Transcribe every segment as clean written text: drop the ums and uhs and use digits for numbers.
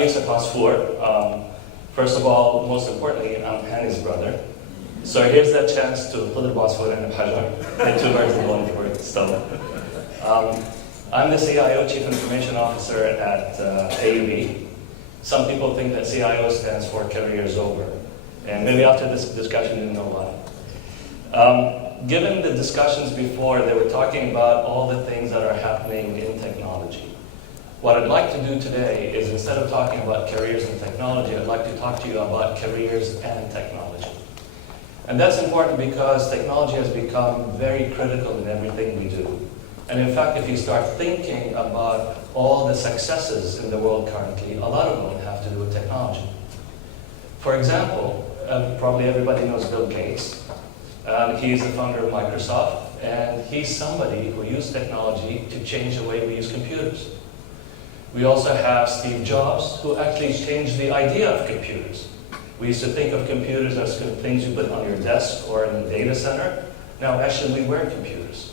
Yousef Asfour. First of all, most importantly, I'm Hani's brother. So here's that chance to put the Asfour in the Hajar. The two birds of one word still. I'm the CIO, Chief Information Officer at AUB. Some people think that CIO stands for careers over. And maybe after this discussion, you know why. Given the discussions before, they were talking about all the things that are happening in technology. What I'd like to do today is, instead of talking about careers and technology, I'd like to talk to you about careers and technology. And that's important because technology has become very critical in everything we do. And in fact, if you start thinking about all the successes in the world currently, a lot of them have to do with technology. For example, probably everybody knows Bill Gates. He's the founder of Microsoft, and he's somebody who used technology to change the way we use computers. We also have Steve Jobs, who actually changed the idea of computers. We used to think of computers as things you put on your desk or in a data center. Now, actually, we wear computers.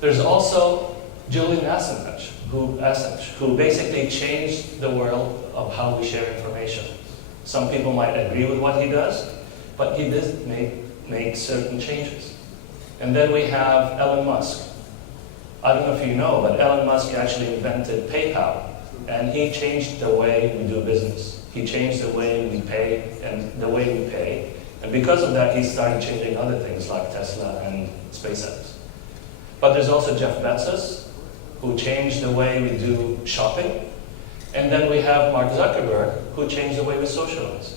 There's also Julian Assange, who basically changed the world of how we share information. Some people might agree with what he does, but he did make certain changes. And then we have Elon Musk. I don't know if you know, but Elon Musk actually invented PayPal, and he changed the way we do business. He changed the way we pay and the way we pay. And because of that, he started changing other things like Tesla and SpaceX. But there's also Jeff Bezos, who changed the way we do shopping. And then we have Mark Zuckerberg, who changed the way we socialize.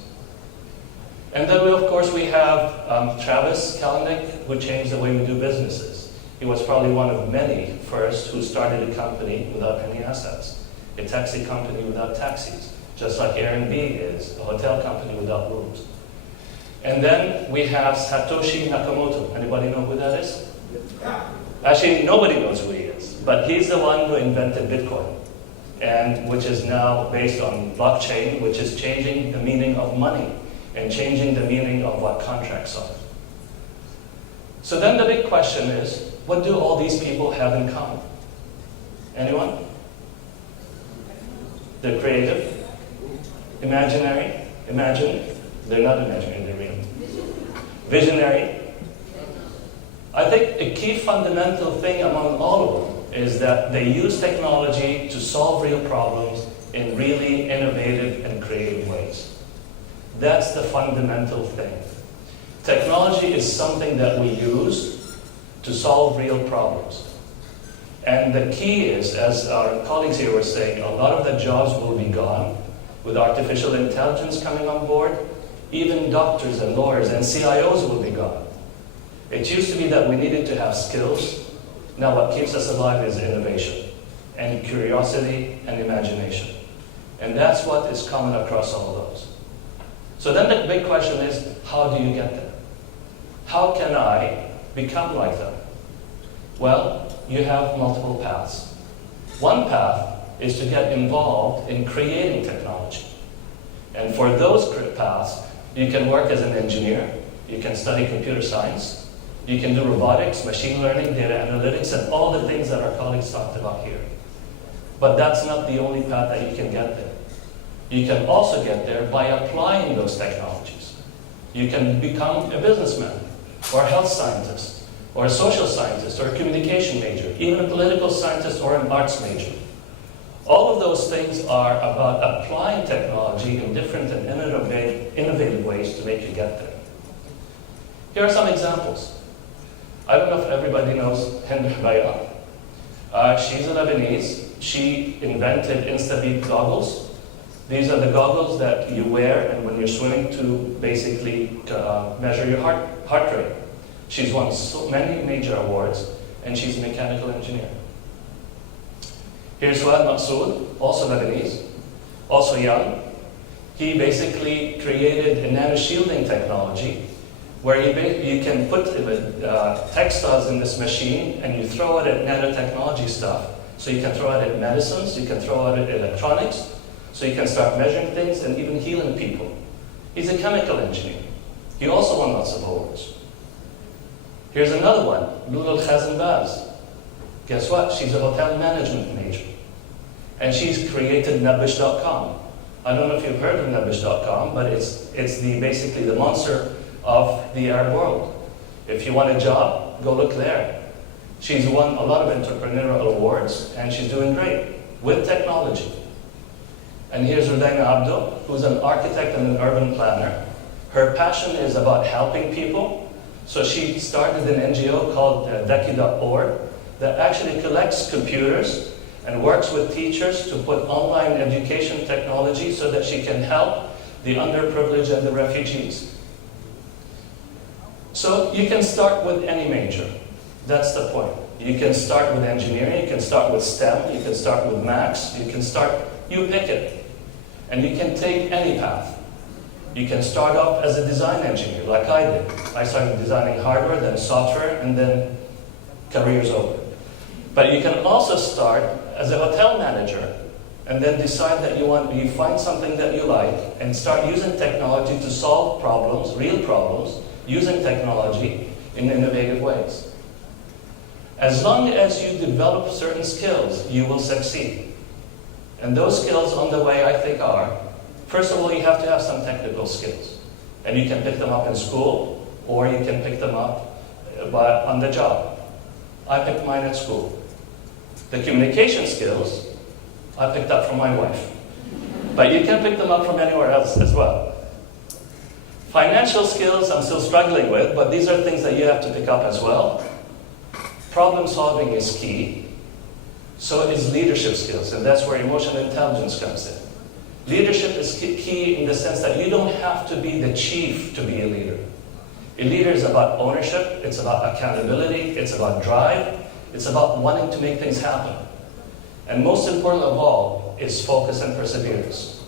And then, of course, we have Travis Kalanick, who changed the way we do businesses. He was probably one of many first who started a company without any assets, a taxi company without taxis, just like Airbnb is, a hotel company without rooms. And then we have Satoshi Nakamoto. Anybody know who that is? Actually, nobody knows who he is, but he's the one who invented Bitcoin, and which is now based on blockchain, which is changing the meaning of money and changing the meaning of what contracts are. So then the big question is, what do all these people have in common? Anyone? They're creative, imaginary, they're not imaginary, they're real. Visionary. I think a key fundamental thing among all of them is that they use technology to solve real problems in really innovative and creative ways. That's the fundamental thing. Technology is something that we use to solve real problems. And the key is, as our colleagues here were saying, a lot of the jobs will be gone with artificial intelligence coming on board. Even doctors and lawyers and CIOs will be gone. It used to be that we needed to have skills. Now what keeps us alive is innovation and curiosity and imagination. And that's what is common across all of those. So then the big question is, how do you get there? How can I become like them? Well, you have multiple paths. One path is to get involved in creating technology. And for those paths, you can work as an engineer, you can study computer science, you can do robotics, machine learning, data analytics, and all the things that our colleagues talked about here. But that's not the only path that you can get there. You can also get there by applying those technologies. You can become a businessman, or a health scientist, or a social scientist, or a communication major, even a political scientist or an arts major. All of those things are about applying technology in different and innovative ways to make you get there. Here are some examples. I don't know if everybody knows Hind Hubaya. She's a Lebanese. She invented Instabeat goggles. These are the goggles that you wear and when you're swimming to basically measure your heart rate. She's won so many major awards, and she's a mechanical engineer. Here's Fuad Maqsood, also Lebanese, also young. He basically created a nano-shielding technology where you can put textiles in this machine and you throw it at nanotechnology stuff. So you can throw it at medicines, you can throw it at electronics, so you can start measuring things and even healing people. He's a chemical engineer. He also won lots of awards. Here's another one, Lulul Khazenbaz. Guess what? She's a hotel management major. And she's created Nabish.com, I don't know if you've heard of Nabish.com, but it's basically the monster of the Arab world. If you want a job, go look there. She's won a lot of entrepreneurial awards, and she's doing great with technology. And here's Rudaina Abdo, who's an architect and an urban planner. Her passion is about helping people. So she started an NGO called Daki.org that actually collects computers and works with teachers to put online education technology so that she can help the underprivileged and the refugees. So you can start with any major. That's the point. You can start with engineering, you can start with STEM, you can start with maths, you pick it. And you can take any path. You can start off as a design engineer, like I did. I started designing hardware, then software, and then career's over. But you can also start as a hotel manager, and then decide that you find something that you like, and start using technology to solve problems, real problems, using technology in innovative ways. As long as you develop certain skills, you will succeed. And those skills on the way, I think, are, first of all, you have to have some technical skills. And you can pick them up in school, or you can pick them up on the job. I picked mine at school. The communication skills, I picked up from my wife. But you can pick them up from anywhere else as well. Financial skills, I'm still struggling with, but these are things that you have to pick up as well. Problem solving is key. So is leadership skills, and that's where emotional intelligence comes in. Leadership is key in the sense that you don't have to be the chief to be a leader. A leader is about ownership, it's about accountability, it's about drive, it's about wanting to make things happen. And most important of all is focus and perseverance.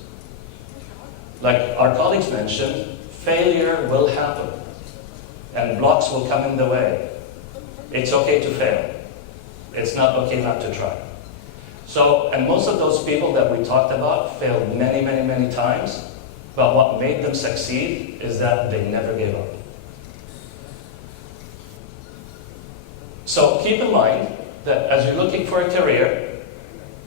Like our colleagues mentioned, failure will happen, and blocks will come in the way. It's okay to fail. It's not okay not to try. So, and most of those people that we talked about failed many, many, many times, but what made them succeed is that they never gave up. So keep in mind that as you're looking for a career,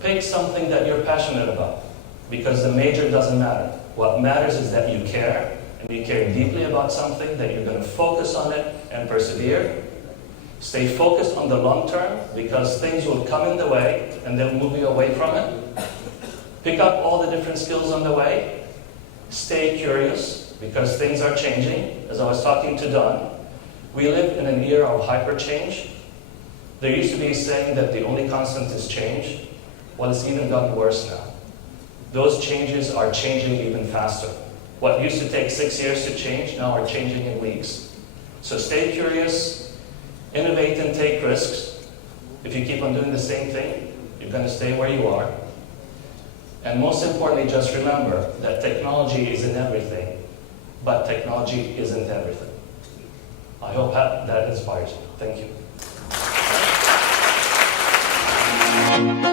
pick something that you're passionate about, because the major doesn't matter. What matters is that you care, and you care deeply about something, that you're going to focus on it and persevere. Stay focused on the long term, because things will come in the way and they'll move you away from it. Pick up all the different skills on the way. Stay curious, because things are changing. As I was talking to Don, we live in an era of hyper change. There used to be a saying that the only constant is change. Well, it's even gotten worse now. Those changes are changing even faster. What used to take 6 years to change now are changing in weeks. So stay curious. Innovate and take risks. If you keep on doing the same thing, you're going to stay where you are. And most importantly, just remember that technology is in everything, but technology isn't everything. I hope that inspires you. Thank you.